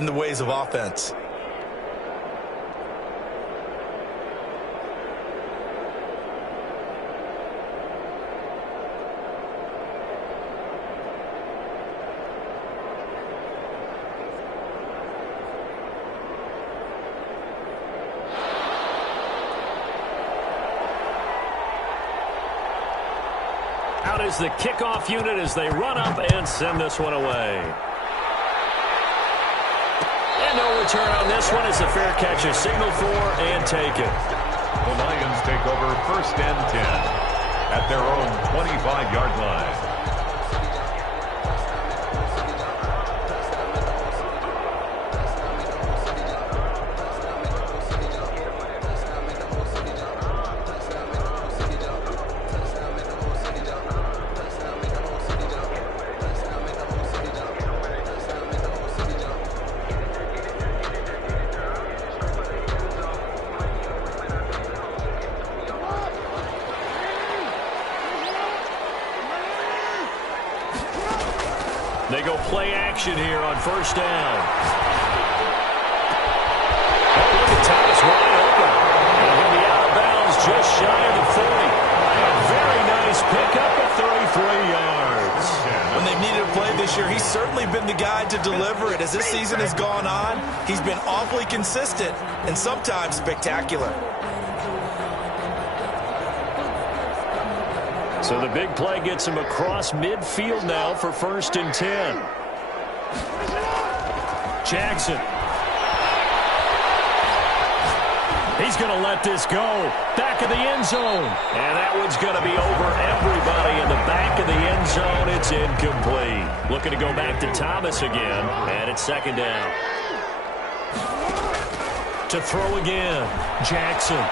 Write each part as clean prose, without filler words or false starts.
in the ways of offense. Out is the kickoff unit as they run up and send this one away. And no return on this one. It's a fair catch, a signal for, and take it. The Lions take over 1st and 10 at their own 25-yard line. They go play action here on 1st down. Oh, look at Thomas wide open. And he'll be out of bounds just shy of the 40. A very nice pickup at 33 yards. When they've needed a play this year, he's certainly been the guy to deliver it. As this season has gone on, he's been awfully consistent and sometimes spectacular. So the big play gets him across midfield now for 1st and 10. Jackson. He's going to let this go. Back of the end zone. And that one's going to be over everybody in the back of the end zone. It's incomplete. Looking to go back to Thomas again. And it's 2nd down. To throw again. Jackson.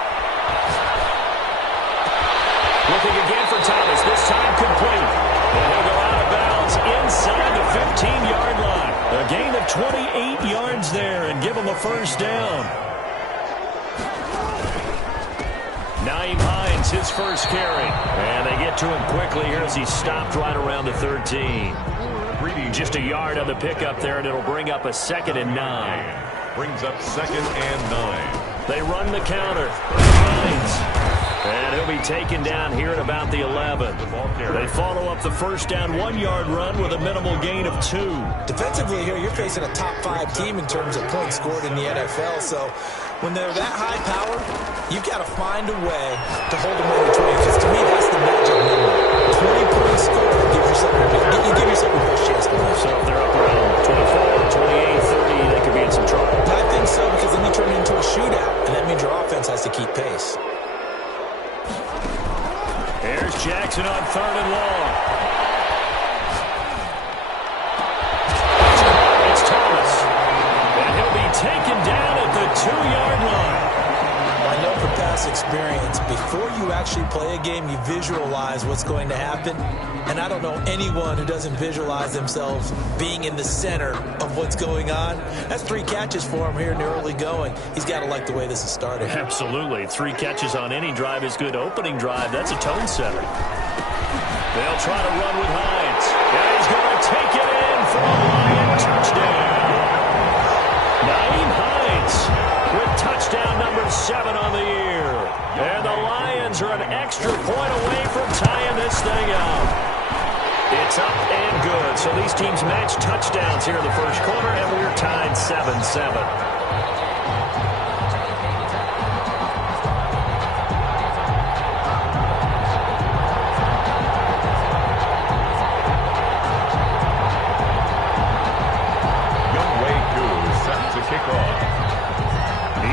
Looking again for Thomas, this time complete. And he'll go out of bounds inside the 15-yard line. A gain of 28 yards there and give him a 1st down. Nyheim Hines, his first carry. And they get to him quickly here as he stopped right around the 13. Just a yard on the pickup there, and it'll bring up a 2nd and 9. Brings up 2nd and 9. They run the counter. Hines. And he'll be taken down here at about the 11. They follow up the 1st down 1-yard run with a minimal gain of 2. Defensively here, you're facing a top 5 team in terms of points scored in the NFL. So when they're that high power, you've got to find a way to hold them under 20. Because to me, that's the magic number. 20 points scored gives yourself you give yourself a best chance to win. So if they're up around 24, 28, 30, they could be in some trouble. I think so, because then you turn it into a shootout, and that means your offense has to keep pace. Here's Jackson on 3rd and long. It's Thomas. And he'll be taken down at the 2-yard line. I know from past experience, before you actually play a game, you visualize what's going to happen. And I don't know anyone who doesn't visualize themselves being in the center of what's going on. That's 3 catches for him here in the early going. He's got to like the way this is starting. Absolutely. 3 catches on any drive is good. Opening drive, that's a tone setter. They'll try to run with Hines. And he's going to take it in for a Lion touchdown. Nyheim Hines with touchdown number 7 on the year. And the Lions are an extra point away from tying this thing up. It's up and good. So these teams match touchdowns here in the 1st quarter, and we're tied 7-7.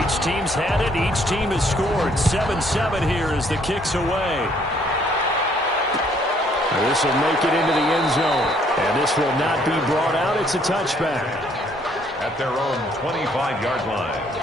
Each team's had it. Each team has scored. 7-7 here as the kick's away. This will make it into the end zone. And this will not be brought out. It's a touchback. At their own 25-yard line.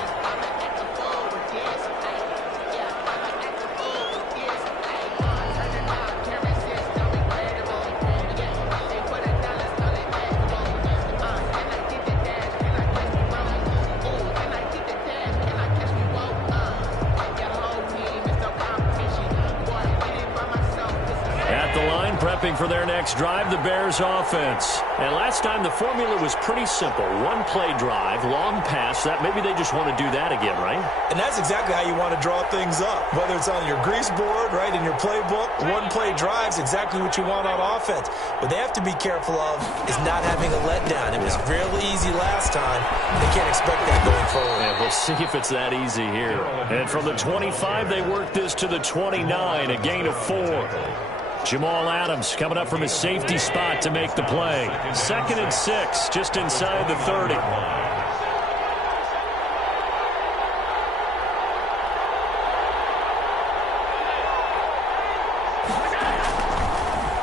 prepping for their next drive, the Bears offense. And last time the formula was pretty simple. One play drive, long pass. That maybe they just want to do that again, right? And that's exactly how you want to draw things up. Whether it's on your grease board, right, in your playbook, one play drive is exactly what you want on offense. What they have to be careful of is not having a letdown. It was really easy last time. They can't expect that going forward. Yeah, we'll see if it's that easy here. And from the 25, they work this to the 29, a gain of 4. Jamal Adams coming up from his safety spot to make the play. 2nd and 6, just inside the 30.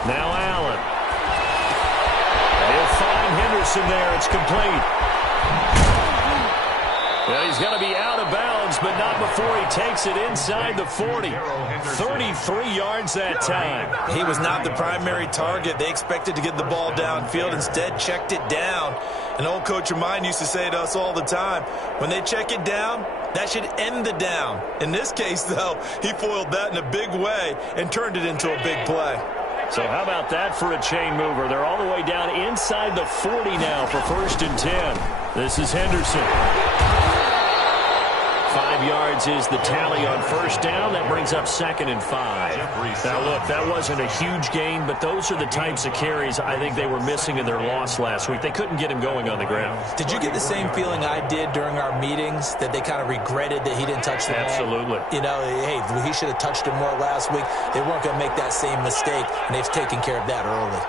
Now Allen. He'll find Henderson there. It's complete. Well, he's going to be out of bounds, but not before he takes it inside the 40. 33 yards that time. He was not the primary target. They expected to get the ball downfield. Instead, checked it down. An old coach of mine used to say to us all the time, when they check it down, that should end the down. In this case, though, he foiled that in a big way and turned it into a big play. So how about that for a chain mover? They're all the way down inside the 40 now for 1st and 10. This is Henderson. 5 yards is the tally on 1st down. That brings up 2nd and 5. Now, look, that wasn't a huge gain, but those are the types of carries I think they were missing in their loss last week. They couldn't get him going on the ground. Did you get the same feeling I did during our meetings, that they kind of regretted that he didn't touch the ball? Absolutely. You know, hey, he should have touched it more last week. They weren't going to make that same mistake, and they've taken care of that early.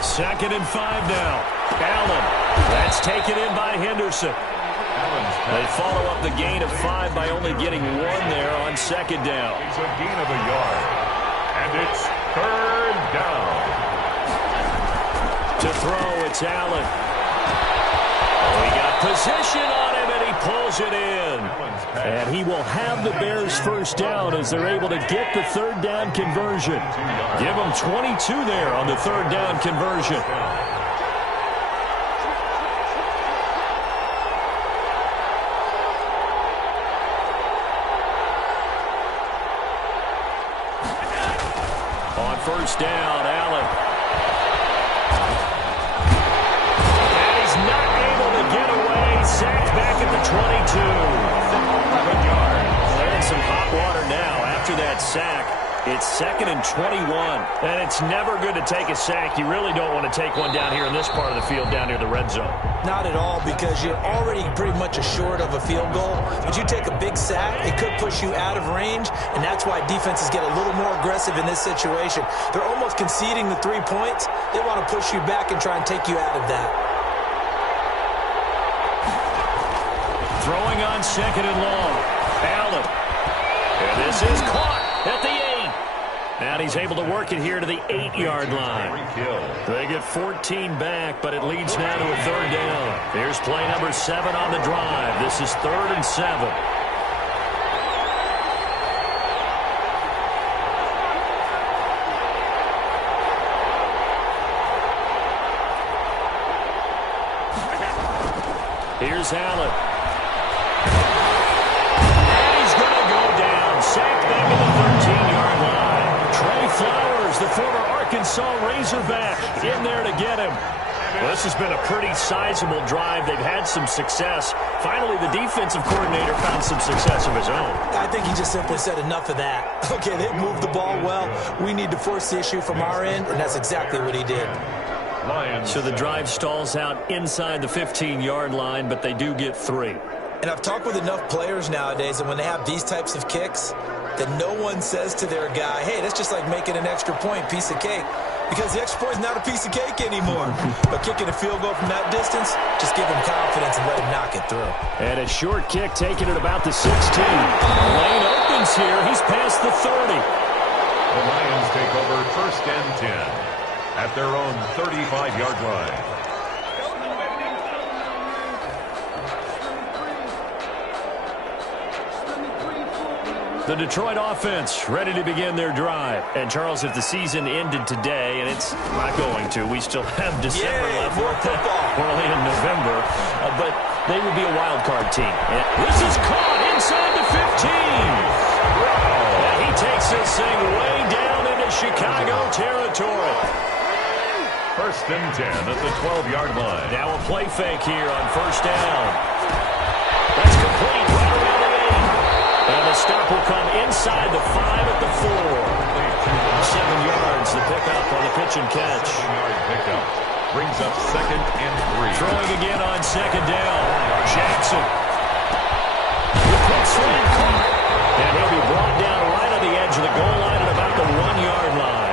Second and 5 now. Allen. That's taken in by Henderson. They follow up the gain of 5 by only getting 1 there on 2nd down. It's a gain of a yard. And it's 3rd down. To throw, it's Allen. Oh, he got position on him, and he pulls it in. And he will have the Bears' 1st down as they're able to get the 3rd down conversion. Give them 22 there on the 3rd down conversion. On 1st down, Allen. And he's not able to get away. Sacked back at the 22. 11 yards. They're in some hot water now after that sack. It's 2nd and 21. And it's never good to take a sack. You really don't want to take one down here in this part of the field, down near the red zone. Not at all, because you're already pretty much assured of a field goal. But you take a big sack, it could push you out of range, and that's why defenses get a little more aggressive in this situation. They're almost conceding the 3 points. They want to push you back and try and take you out of that. Throwing on 2nd and long. Allen. And this is caught at the 8. And he's able to work it here to the 8-yard line. They get 14 back, but it leads now to a 3rd down. Here's play number 7 on the drive. This is 3rd and 7. Here's Allen. And he's going to go down. Sacked back at the 13-yard line. Trey Flowers, the former Arkansas Razorback, in there to get him. Well, this has been a pretty sizable drive. They've had some success. Finally, the defensive coordinator found some success of his own. I think he just simply said enough of that. Okay, they've moved the ball well. We need to force the issue from our end, and that's exactly what he did. So the drive stalls out inside the 15-yard line, but they do get 3. And I've talked with enough players nowadays, and when they have these types of kicks, that no one says to their guy, hey, that's just like making an extra point, piece of cake. Because the extra point is not a piece of cake anymore. But kicking a field goal from that distance, just give him confidence and let him knock it through. And a short kick taken at about the 16. Lane opens here. He's past the 30. The Lions take over 1st and 10 at their own 35-yard line. The Detroit offense ready to begin their drive. And, Charles, if the season ended today, and it's not going to, we still have December left. More football. Early in November. But they would be a wild card team. This is caught inside the 15. And he takes this thing way down into Chicago territory. First and 10 at the 12-yard line. Now a play fake here on first down. That's complete right around the 8. And the stop will come inside the 5 at the 4. 7 yards, the pickup on the pitch and catch. 7-yard pickup. Brings up second and 3. Throwing again on second down. Jackson. The quick slant caught. And he'll be brought down right on the edge of the goal line at about the 1-yard line.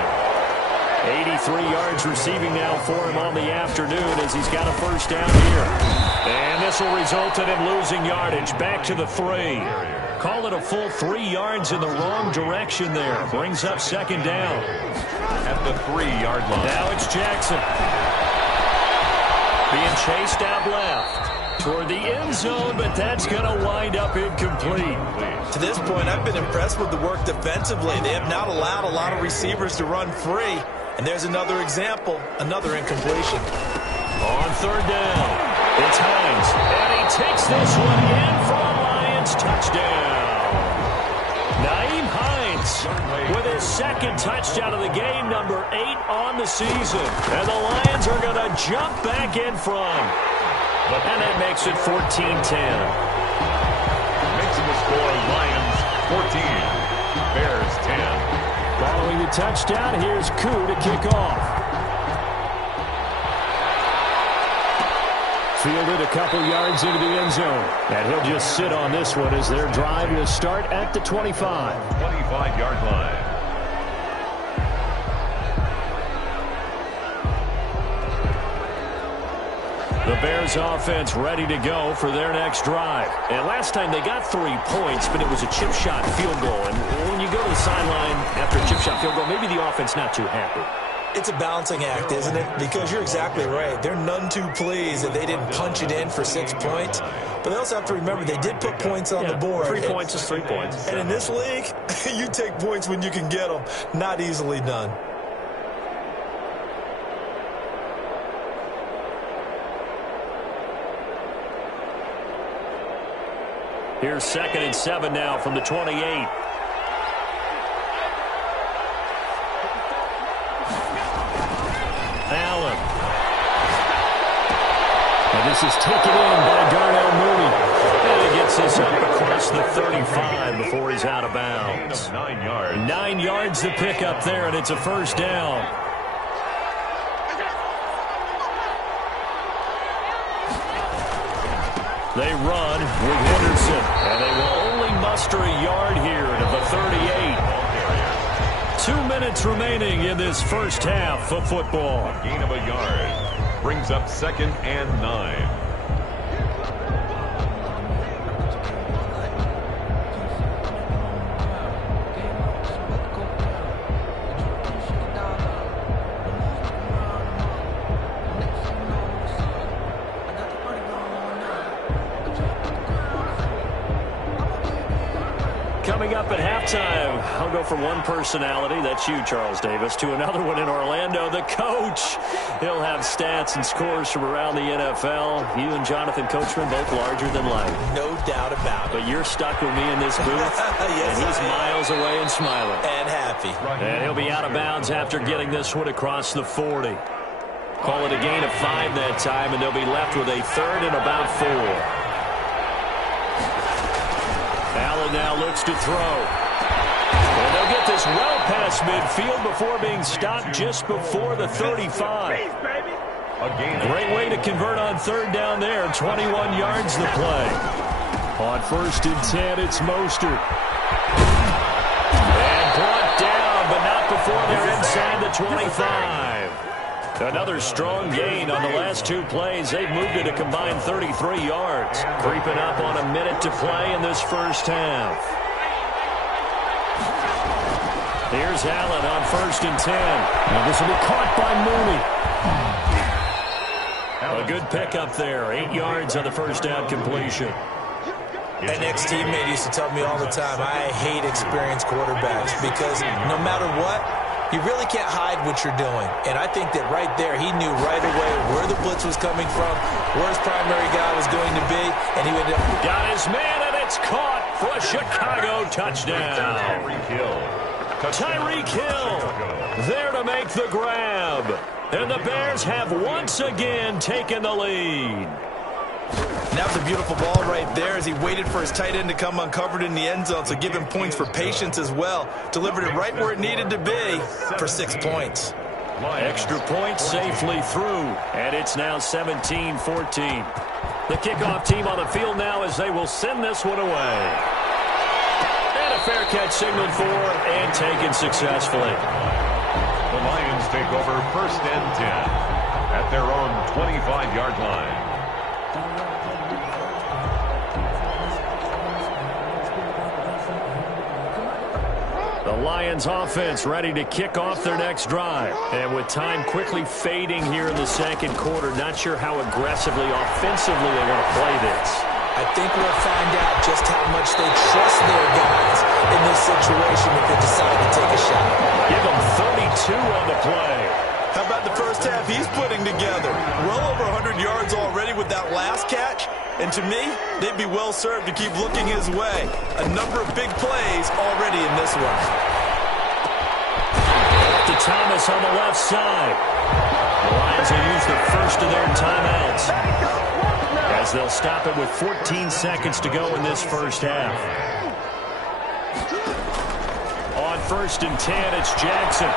83 yards receiving now for him on the afternoon as he's got a first down here. And this will result in him losing yardage back to the 3. Call it a full 3 yards in the wrong direction there. Brings up second down. At the 3-yard line. Now it's Jackson. Being chased out left toward the end zone, but that's going to wind up incomplete. To this point, I've been impressed with the work defensively. They have not allowed a lot of receivers to run free. And there's another example, another incompletion. On third down, it's Hines. And he takes this one in for a Lions touchdown. Naeem Hines with his second touchdown of the game, number 8 on the season. And the Lions are going to jump back in front. And that makes it 14-10. Making the score Lions 14, Bears 10. Following the touchdown, here's Koo to kick off. Fielded a couple yards into the end zone. And he'll just sit on this one as their drive will start at the 25. 25-yard line. The Bears offense ready to go for their next drive. And last time they got 3 points, but it was a chip shot field goal. And when you go to the sideline after a chip shot field goal, maybe the offense not too happy. It's a balancing act, isn't it? Because you're exactly right. They're none too pleased that they didn't punch it in for 6 points. But they also have to remember they did put points on the board. 3 points is 3 points. And in this league, you take points when you can get them. Not easily done. Here's 2nd and 7 now from the 28. Allen. And this is taken in by Darnell Mooney. And he gets this up across the 35 before he's out of bounds. 9 yards. 9 yards to pick up there, and it's a first down. They run with Henderson, and they will only muster a yard here to the 38. 2 minutes remaining in this first half of football. A gain of a yard brings up 2nd and 9. Coming up at halftime, I'll go from one personality, that's you, Charles Davis, to another one in Orlando, the coach. He'll have stats and scores from around the NFL. You and Jonathan Coachman, both larger than life. No doubt about it. But you're stuck with me in this booth, yes, and he's miles away and smiling. And happy. And he'll be out of bounds after getting this one across the 40. Call it a gain of 5 that time, and they'll be left with a 3rd and about 4. Allen now looks to throw. And they'll get this well past midfield before being stopped just before the 35. Great way to convert on 3rd down there. 21 yards the play. On 1st and 10, it's Mostert. And brought down, but not before they're inside the 25. Another strong gain on the last 2 plays. They've moved it a combined 33 yards. Creeping up on a minute to play in this first half. Here's Allen on 1st and 10. Now this will be caught by Mooney. A good pickup there. 8 yards on the first down completion. An ex-teammate used to tell me all the time, I hate experienced quarterbacks because no matter what, You really can't hide what you're doing. And I think that right there, he knew right away where the blitz was coming from, where his primary guy was going to be, and he would have got his man, and it's caught for a Chicago touchdown. Tyreek Hill there to make the grab. And the Bears have once again taken the lead. And that was a beautiful ball right there as he waited for his tight end to come uncovered in the end zone, so give him points for patience as well. Delivered it right where it needed to be for 6 points. Extra point safely through, and it's now 17-14. The kickoff team on the field now as they will send this one away. And a fair catch signaled for and taken successfully. The Lions take over 1st and 10 at their own 25-yard line. The Lions offense ready to kick off their next drive. And with time quickly fading here in the second quarter, not sure how aggressively, offensively they want to play this. I think we'll find out just how much they trust their guys in this situation if they decide to take a shot. Give them 32 on the play. How about the first half he's putting together? Well over 100 yards already with that last catch. And to me, they'd be well served to keep looking his way. A number of big plays already in this one. To Thomas on the left side. The Lions will use the first of their timeouts, as they'll stop it with 14 seconds to go in this first half. On 1st and 10, it's Jackson.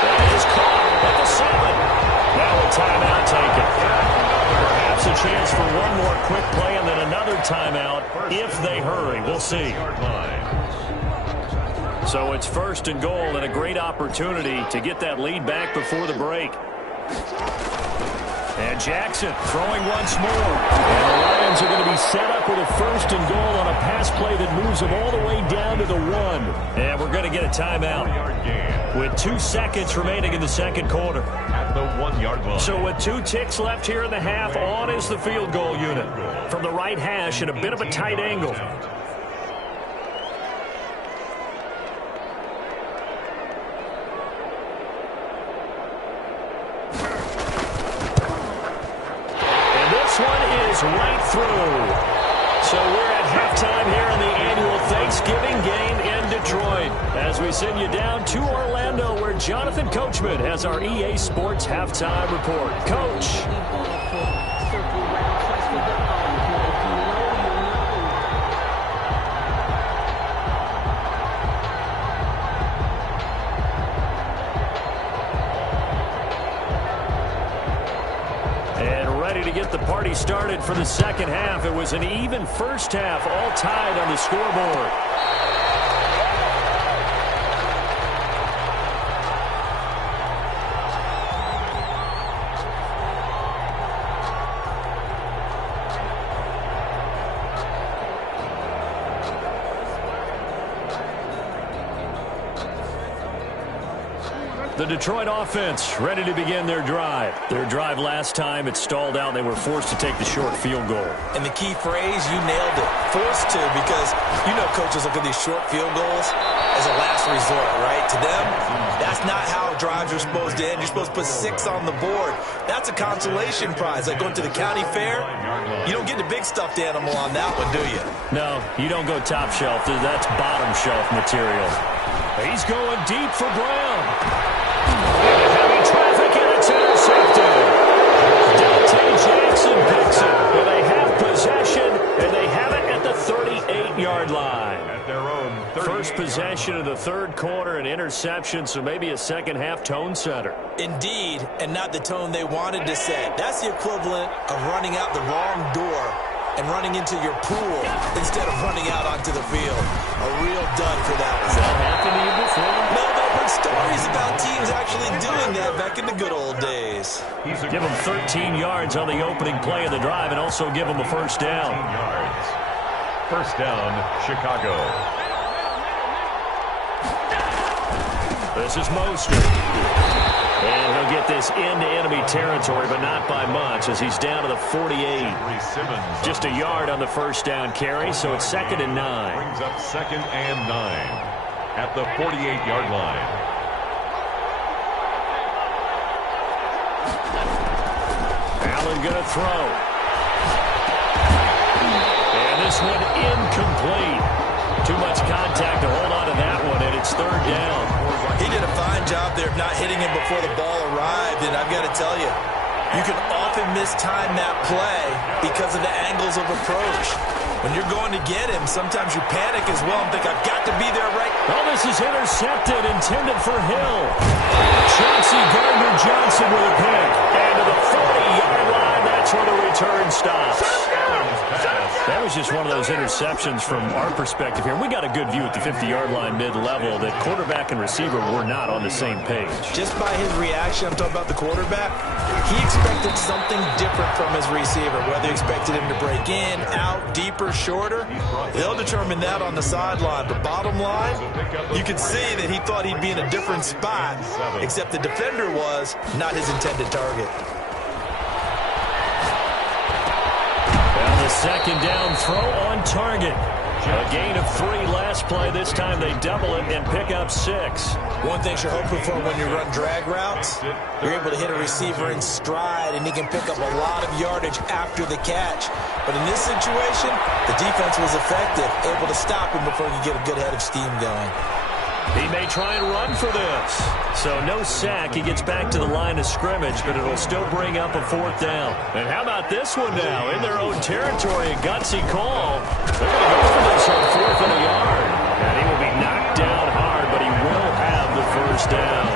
That is caught at the 7. Now a timeout taken. Perhaps a chance for one more quick play and then another timeout if they hurry. We'll see. So it's 1st and goal and a great opportunity to get that lead back before the break. And Jackson throwing once more. And the Lions are going to be set up with a 1st and goal on a pass play that moves them all the way down to the 1. And we're going to get a timeout with 2 seconds remaining in the second quarter. At the 1-yard line. So with 2 ticks left here in the half, on is the field goal unit. From the right hash at a bit of a tight angle. Right through. So we're at halftime here in the annual Thanksgiving game in Detroit as we send you down to Orlando where Jonathan Coachman has our EA Sports halftime report. Coach. To get the party started for the second half. It was an even first half, all tied on the scoreboard. The Detroit offense ready to begin their drive. Their drive last time, it stalled out. They were forced to take the short field goal. And the key phrase, you nailed it. Forced to, because you know coaches look at these short field goals as a last resort, right? To them, that's not how drives are supposed to end. You're supposed to put 6 on the board. That's a consolation prize. Like going to the county fair, you don't get the big stuffed animal on that one, do you? No, you don't go top shelf. That's bottom shelf material. He's going deep for Brown. Heavy traffic, and it's intercepted. Dante Jackson picks it. And they have possession, and they have it at the 38-yard line. At their own 38. First possession of the third quarter, an interception, so maybe a second-half tone setter. Indeed, and not the tone they wanted to set. That's the equivalent of running out the wrong door and running into your pool instead of running out onto the field. A real dud for that one. Has that happened to you before? No, but I've heard stories about teams actually doing that back in the good old days. Give them 13 yards on the opening play of the drive and also give them a first down. 13 yards. First down, Chicago. This is Mostert. And he'll get this into enemy territory, but not by much, as he's down to the 48. Just a yard on the first down carry, so it's 2nd and 9. Brings up 2nd and 9. at the 48-yard line. Allen going to throw. And this one incomplete. Too much contact to hold on to that one, and it's third down. He did a fine job there of not hitting him before the ball arrived, and I've got to tell you, you can often mistime that play because of the angles of approach. When you're going to get him, sometimes you panic as well and think, I've got to be there right. Oh, this is intercepted, intended for Hill. Chauncey Gardner-Johnson with a pick. And to the 40-yard line, that's where the return stops. That was just one of those interceptions from our perspective here. We got a good view at the 50-yard line mid-level that quarterback and receiver were not on the same page. Just by his reaction, I'm talking about the quarterback, he expected something different from his receiver, whether he expected him to break in, out, deeper, shorter. They'll determine that on the sideline. But bottom line, you can see that he thought he'd be in a different spot, except the defender was not his intended target. The second down throw on target. A gain of 3 last play. This time they double it and pick up 6. One thing you're hoping for when you run drag routes, you're able to hit a receiver in stride, and he can pick up a lot of yardage after the catch. But in this situation, the defense was effective, able to stop him before he could get a good head of steam going. He may try and run for this. So no sack. He gets back to the line of scrimmage, but it'll still bring up a 4th down. And how about this one now? In their own territory, a gutsy call. They're going to go for this on 4th and a yard. And he will be knocked down hard, but he will have the first down.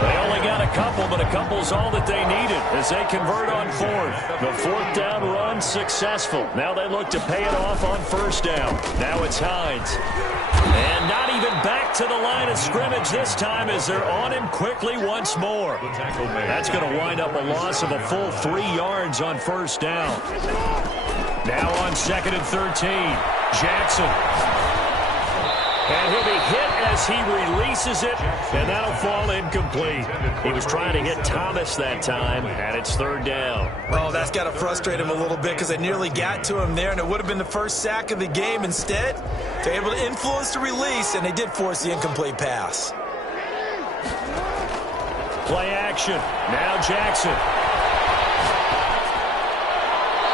They only got a couple, but a couple's all that they needed as they convert on 4th. The 4th down run successful. Now they look to pay it off on 1st down. Now it's Hines. And not even back to the line of scrimmage this time as they're on him quickly once more. That's going to wind up a loss of a full 3 yards on 1st down. Now on 2nd and 13, Jackson. And he'll be hit as he releases it, and that'll fall incomplete. He was trying to hit Thomas that time, and it's 3rd down. Oh, that's got to frustrate him a little bit because they nearly got to him there, and it would have been the first sack of the game. Instead, they're able to influence the release, and they did force the incomplete pass. Play action. Now Jackson.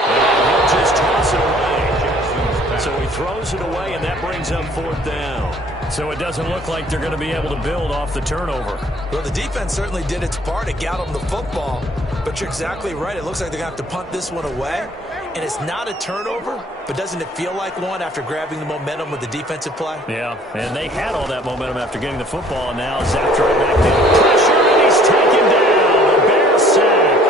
And he'll just toss it away. So he throws it away, and that brings up 4th down. So it doesn't look like they're going to be able to build off the turnover. Well, the defense certainly did its part. It got them the football. But you're exactly right. It looks like they're going to have to punt this one away. And it's not a turnover, but doesn't it feel like one after grabbing the momentum with the defensive play? Yeah, and they had all that momentum after getting the football, and now Zach right back down. Pressure, and he's taken down. A Bears sack.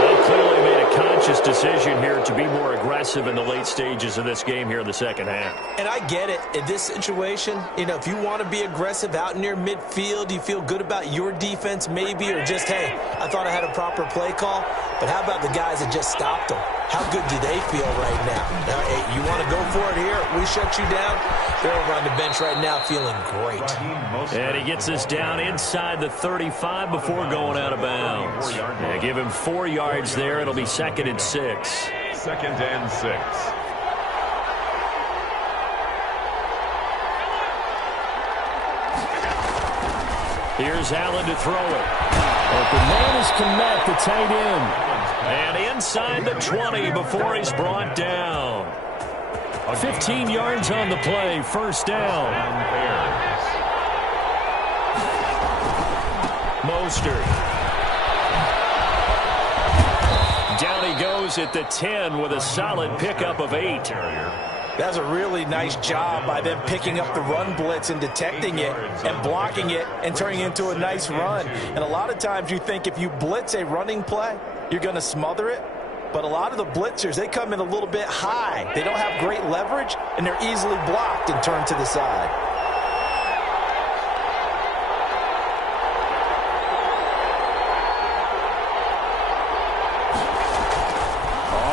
They clearly made a conscious decision here to be more aggressive in the late stages of this game here in the second half. And I get it. In this situation, you know, if you want to be aggressive out near midfield, you feel good about your defense maybe, or just, hey, I thought I had a proper play call. But how about the guys that just stopped them? How good do they feel right now? Now, hey, you want to go for it here? We shut you down. They're over on the bench right now feeling great. And he gets this down inside the 35 before going out of bounds. Yeah, give him 4 yards there. It'll be 2nd and 6. 2nd and 6. Here's Allen to throw it. Open man is Komet, the tight end. And inside the 20 before he's brought down. 15 yards on the play, 1st down. Mostert. Down he goes at the 10 with a solid pickup of 8. That's a really nice job by them picking up the run blitz and detecting it and blocking it and turning it into a nice run. And a lot of times you think if you blitz a running play, you're going to smother it. But a lot of the blitzers, they come in a little bit high. They don't have great leverage, and they're easily blocked and turned to the side.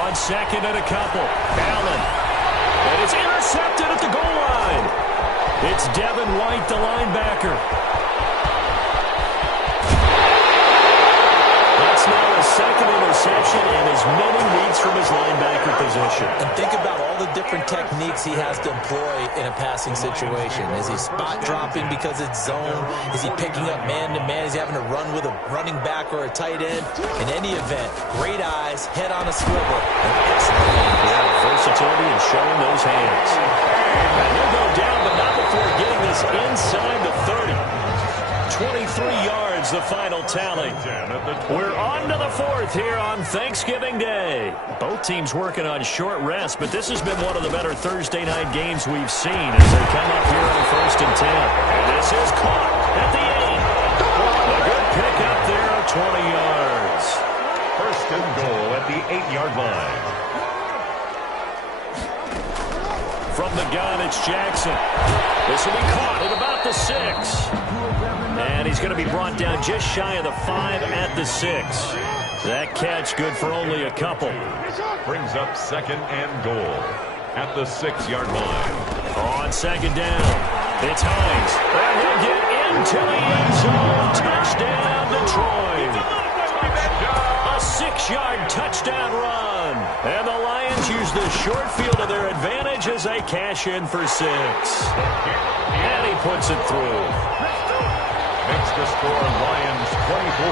On 2nd and a couple, Allen. And it's intercepted at the goal line. It's Devin White, the linebacker. That's now a 2nd interception and his many reads from his linebacker position. And think about all the different techniques he has to employ in a passing situation. Is he spot dropping because it's zone? Is he picking up man-to-man? Is he having to run with a running back or a tight end? In any event, great eyes, head on a swivel, and excellent hands. Yeah, versatility and showing those hands. And he'll go down, but not before getting this inside the 30. 23 yards, the final tally. We're on to the fourth here on Thanksgiving Day. Both teams working on short rest, but this has been one of the better Thursday night games we've seen as they come up here on 1st and 10. And this is caught at the 8. A good pick up there of 20 yards. First and goal at the 8-yard line. From the gun, it's Jackson. This will be caught at about the 6. And he's going to be brought down just shy of the 5 at the 6. That catch good for only a couple. Brings up second and goal at the 6-yard line. On second down, it's Hines. And he'll get into the end zone. Touchdown, Detroit. A 6-yard touchdown run. And the Lions use the short field to their advantage as they cash in for 6. And he puts it through. Makes the score Lions 24,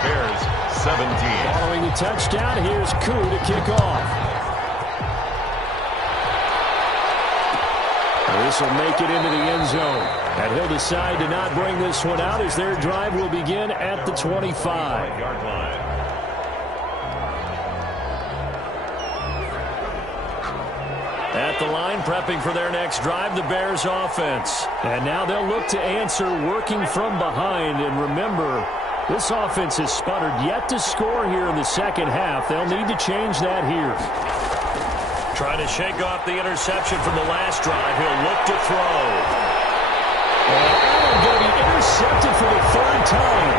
Bears 17. Following the touchdown, here's Koo to kick off. This will make it into the end zone. And he'll decide to not bring this one out as their drive will begin at the 25-yard line. At the line, prepping for their next drive, the Bears offense. And now they'll look to answer working from behind. And remember, this offense has sputtered yet to score here in the second half. They'll need to change that here. Trying to shake off the interception from the last drive. He'll look to throw. And going to be intercepted for the third time.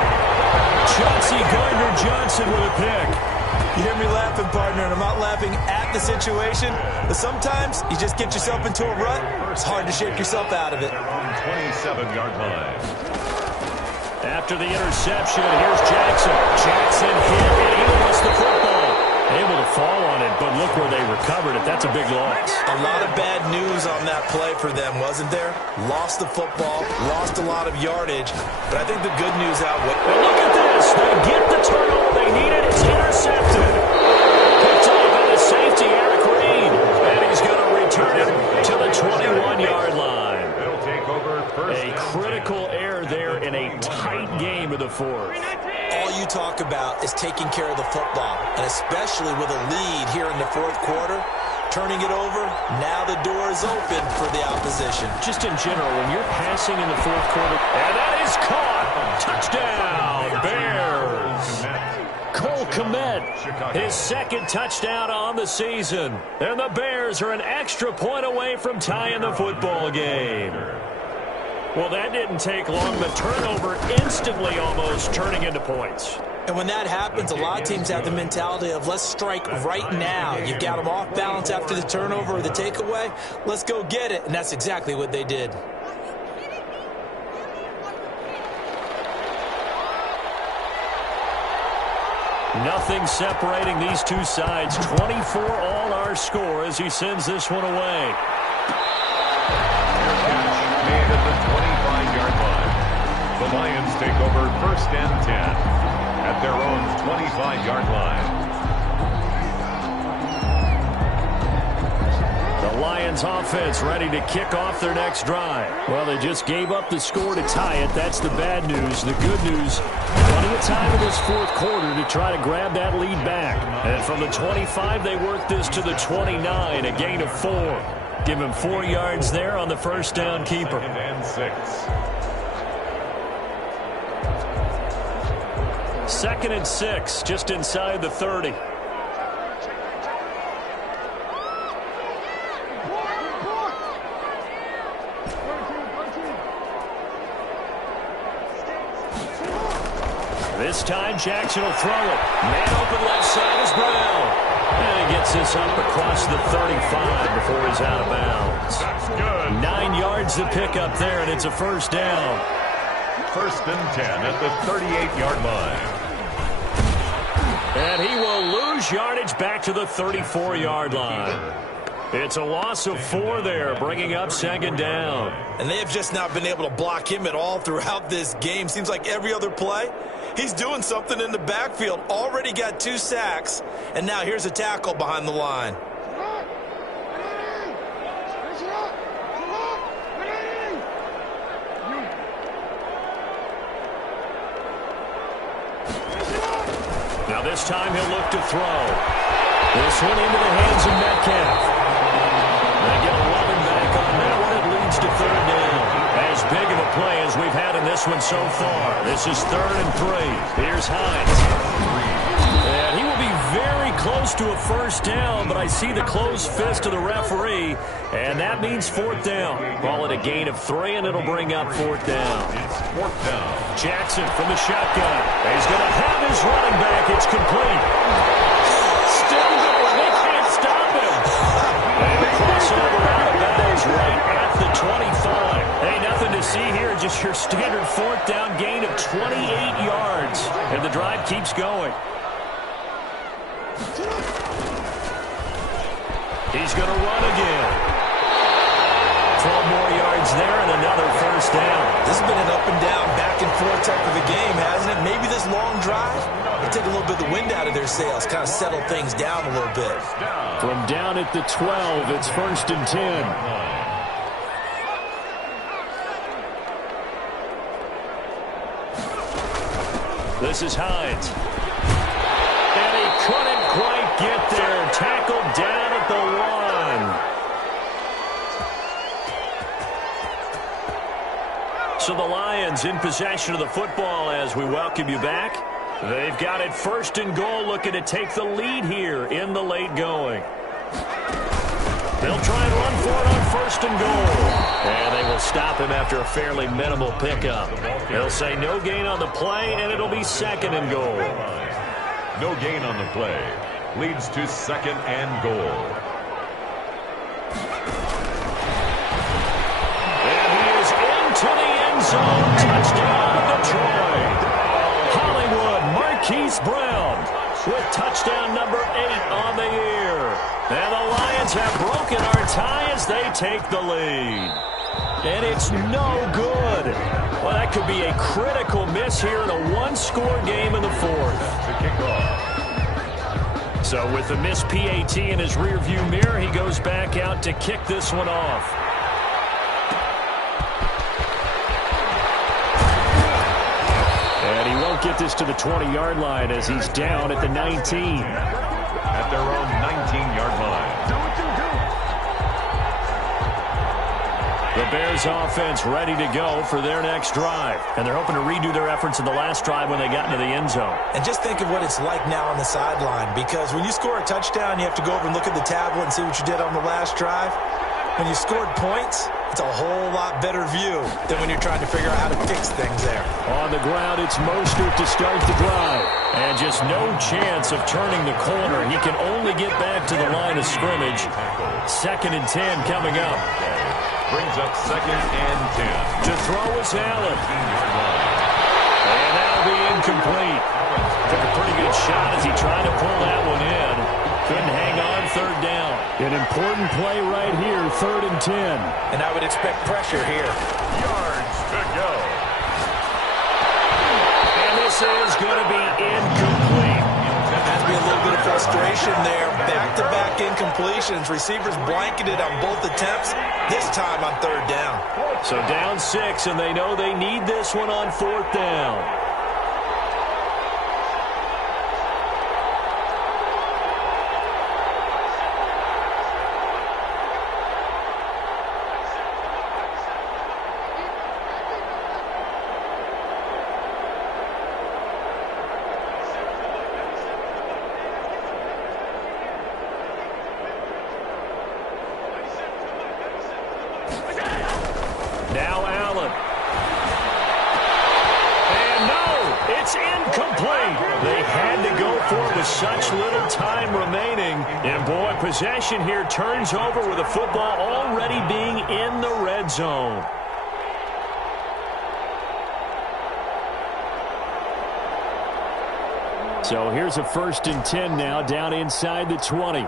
Chauncey Gardner-Johnson with a pick. You hear me laughing, partner, and I'm not laughing at the situation, but sometimes you just get yourself into a rut. It's hard to shake yourself out of it. 27-yard line. After the interception, here's Jackson. Jackson hit, and he lost the football. Able to fall on it, but look where they recovered it. That's a big loss. A lot of bad news on that play for them, wasn't there? Lost the football, lost a lot of yardage, but I think the good news outweighs. And look at this. They get the turnover they needed. It's intercepted. Picked off by the safety, Eric Reed. And he's going to return it to the 21-yard line. They'll take over first. A critical error there in a tight game of the fourth. All you talk about is taking care of the football, and especially with a lead here in the fourth quarter, turning it over, now the door is open for the opposition. Just in general, when you're passing in the fourth quarter, and that is caught. Touchdown, Bears. Cole Kmet, his second touchdown on the season. And the Bears are an extra point away from tying the football game. Well, that didn't take long. The turnover instantly almost turning into points. And when that happens, a lot of teams have the mentality of let's strike right now. You've got them off balance after the turnover or the takeaway. Let's go get it. And that's exactly what they did. Nothing separating these two sides. 24 all our score as he sends this one away. Made at the 25-yard line. The Lions take over first and 10 at their own 25-yard line. The Lions offense ready to kick off their next drive. Well, they just gave up the score to tie it. That's the bad news. The good news, plenty of time in this fourth quarter to try to grab that lead back. And from the 25, they work this to the 29, a gain of 4. Give him 4 yards there on the first down keeper. And 6. Second and 6, just inside the 30. This time, Jackson will throw it. Man open left side is Brown. And he gets this up across the 35 before he's out of bounds. That's good. 9 yards to pick up there, and it's a first down. First and 10 at the 38-yard line. And he will lose yardage back to the 34-yard line. It's a loss of 4 there, bringing up second down. And they have just not been able to block him at all throughout this game. Seems like every other play, he's doing something in the backfield. Already got 2 sacks, and now here's a tackle behind the line. Now this time he'll look to throw. This one into the hands of Metcalf. They get 11 back on that one. It leads to third down. As big of a play as we've had in this one so far. This is 3rd and 3. Here's Hines. And he will be very close to a first down, but I see the closed fist of the referee, and that means 4th down. Call it a gain of 3, and it'll bring up 4th down. It's 4th down. Jackson from the shotgun. He's going to have his running back. It's complete. Still going. They can't stop him. And crossover out of bounds right at the 25. Hey, nothing to see here. Just your standard 4th down gain of 28 yards. And the drive keeps going. He's going to run again. 12 more yards there and another first down. This has been an up and down, back and forth type of a game, hasn't it? Maybe this long drive will take a little bit of the wind out of their sails, kind of settle things down a little bit. From down at the 12, it's 1st and 10. This is Hines. And he couldn't quite get there. Tackled down at the 1. So the Lions in possession of the football as we welcome you back. They've got it 1st and goal, looking to take the lead here in the late going. They'll try and run for it on 1st and goal. And they will stop him after a fairly minimal pickup. They'll say no gain on the play, and it'll be 2nd and goal. No gain on the play. Leads to 2nd and goal. And he is into the end zone. Touchdown, Detroit. Hollywood Marquise Brown with touchdown number 8 on the year. And the Lions have broken our tie as they take the lead. And it's no good. Well, that could be a critical miss here in a 1-score game in the 4th. To kick off. So with the missed PAT in his rearview mirror, he goes back out to kick this one off. And he won't get this to the 20-yard line as he's down at the 19. At their own 19-yard line. The Bears offense ready to go for their next drive. And they're hoping to redo their efforts in the last drive when they got into the end zone. And just think of what it's like now on the sideline, because when you score a touchdown, you have to go over and look at the tablet and see what you did on the last drive. When you scored points, it's a whole lot better view than when you're trying to figure out how to fix things there. On the ground, it's Mostert to start the drive. And just no chance of turning the corner. He can only get back to the line of scrimmage. 2nd and 10 coming up. Brings up 2nd and 10. To throw is Allen. And that'll be incomplete. Took a pretty good shot as he tried to pull that one in. Couldn't hang on 3rd down. An important play right here, 3rd and 10. And I would expect pressure here. Yards to go. And this is going to be incomplete. Has to be a little bit of frustration there. Back-to-back incompletions. Receivers blanketed on both attempts, this time on 3rd down. So down 6, and they know they need this one on 4th down. Now Allen. And no, it's incomplete. They had to go for it with such little time remaining. And boy, possession here turns over with the football already being in the red zone. So here's a 1st and 10 now, down inside the 20.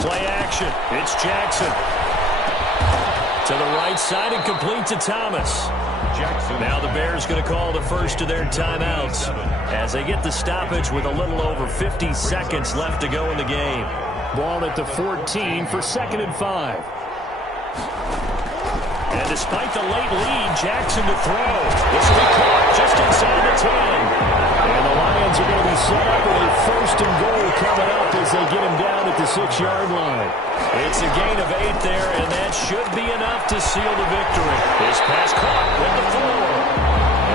Play action. It's Jackson. To the right side and complete to Thomas. Jackson. Now the Bears going to call the first of their timeouts as they get the stoppage with a little over 50 seconds left to go in the game. Ball at the 14 for 2nd and 5. And despite the late lead, Jackson to throw. This will be caught just inside the 10. And the Lions are going to be set up with a 1st and goal coming up as they get him down at the 6-yard line. It's a gain of 8 there, and that should be enough to seal the victory. His pass caught with the 4.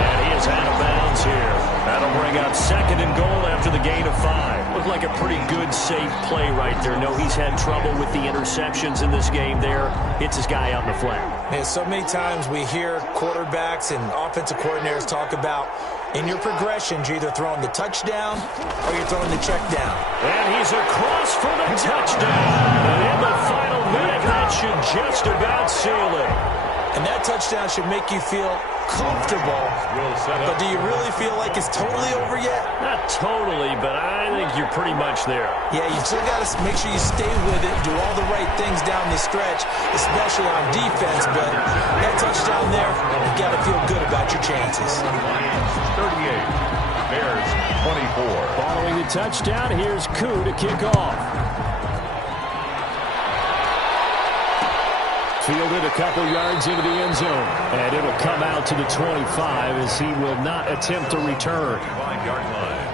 And he is out of bounds here. That'll bring up 2nd and goal after the gain of 5. Looked like a pretty good, safe play right there. No, he's had trouble with the interceptions in this game there. Hits his guy out in the flat. Man, so many times we hear quarterbacks and offensive coordinators talk about in your progressions, you're either throwing the touchdown or you're throwing the check down. And he's across for the touchdown. And in the final minute, that should just about seal it. And that touchdown should make you feel comfortable. But do you really feel like it's totally over yet? Not totally, but I think you're pretty much there. Yeah, you still got to make sure you stay with it, do all the right things down the stretch, especially on defense. But that touchdown there, you got to feel good about your chances. 38, Bears 24. Following the touchdown, here's Koo to kick off. Fielded a couple yards into the end zone. And it'll come out to the 25 as he will not attempt to return. 5-yard line.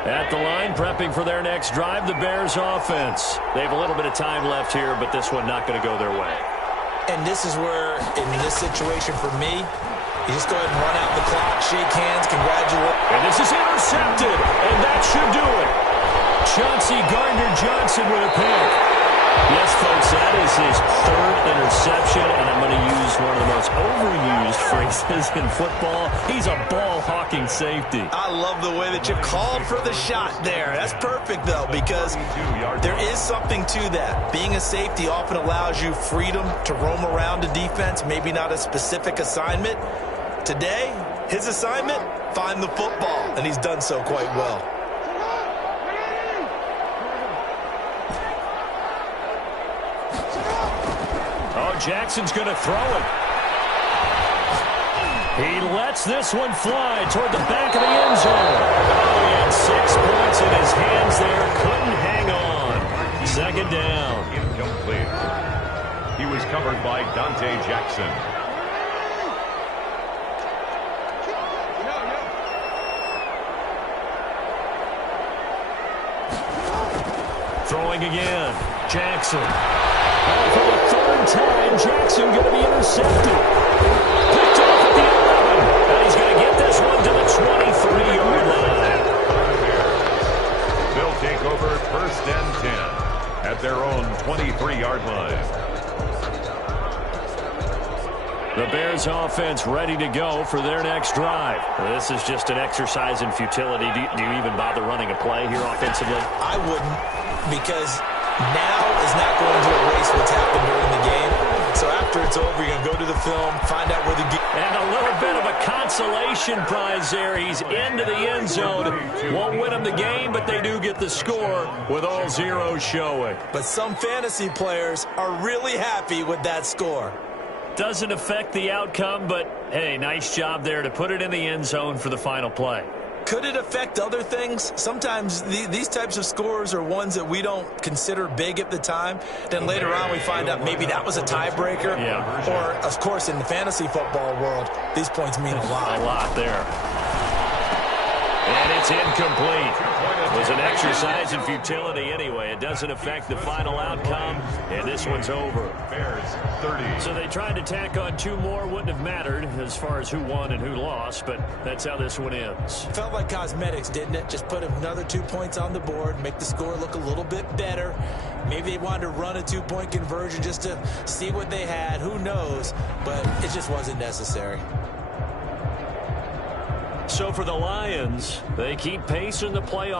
At the line, prepping for their next drive, the Bears offense. They have a little bit of time left here, but this one not going to go their way. And this is where, in this situation for me, you just go ahead and run out the clock, shake hands, congratulate. And this is intercepted, and that should do it. Chauncey Gardner-Johnson with a pick. Yes, folks, that is his 3rd interception, and I'm going to use one of the most overused phrases in football. He's a ball-hawking safety. I love the way that you called for the shot there. That's perfect, though, because there is something to that. Being a safety often allows you freedom to roam around a defense, maybe not a specific assignment. Today, his assignment, find the football, and he's done so quite well. Jackson's going to throw it. He lets this one fly toward the back of the end zone. Oh, he had 6 points in his hands there. Couldn't hang on. 2nd down. Incomplete. He was covered by Dante Jackson. Throwing again. Jackson. Oh, for the 3rd time, Jackson going to be intercepted. Picked off at the 11. And he's going to get this one to the 23-yard line. They'll take over 1st and 10 at their own 23-yard line. The Bears offense ready to go for their next drive. This is just an exercise in futility. Do you even bother running a play here offensively? I wouldn't, because now is not going to erase what's happened during the game. So after it's over, you're going to go to the film, find out where the game... And a little bit of a consolation prize there. He's into the end zone. Won't win him the game, but they do get the score with all zeros showing. But some fantasy players are really happy with that score. Doesn't affect the outcome, but, hey, nice job there to put it in the end zone for the final play. Could it affect other things? Sometimes these types of scores are ones that we don't consider big at the time. Then later on we find out maybe that was a tiebreaker. Yeah. Or, of course, in the fantasy football world, these points mean a lot. A lot there. And it's incomplete. It was an exercise in futility anyway. It doesn't affect the final outcome, and this one's over. Bears 30. So they tried to tack on 2 more. Wouldn't have mattered as far as who won and who lost, but that's how this one ends. Felt like cosmetics, didn't it? Just put another 2 points on the board, make the score look a little bit better. Maybe they wanted to run a two-point conversion just to see what they had. Who knows? But it just wasn't necessary. So for the Lions, they keep pace in the playoffs.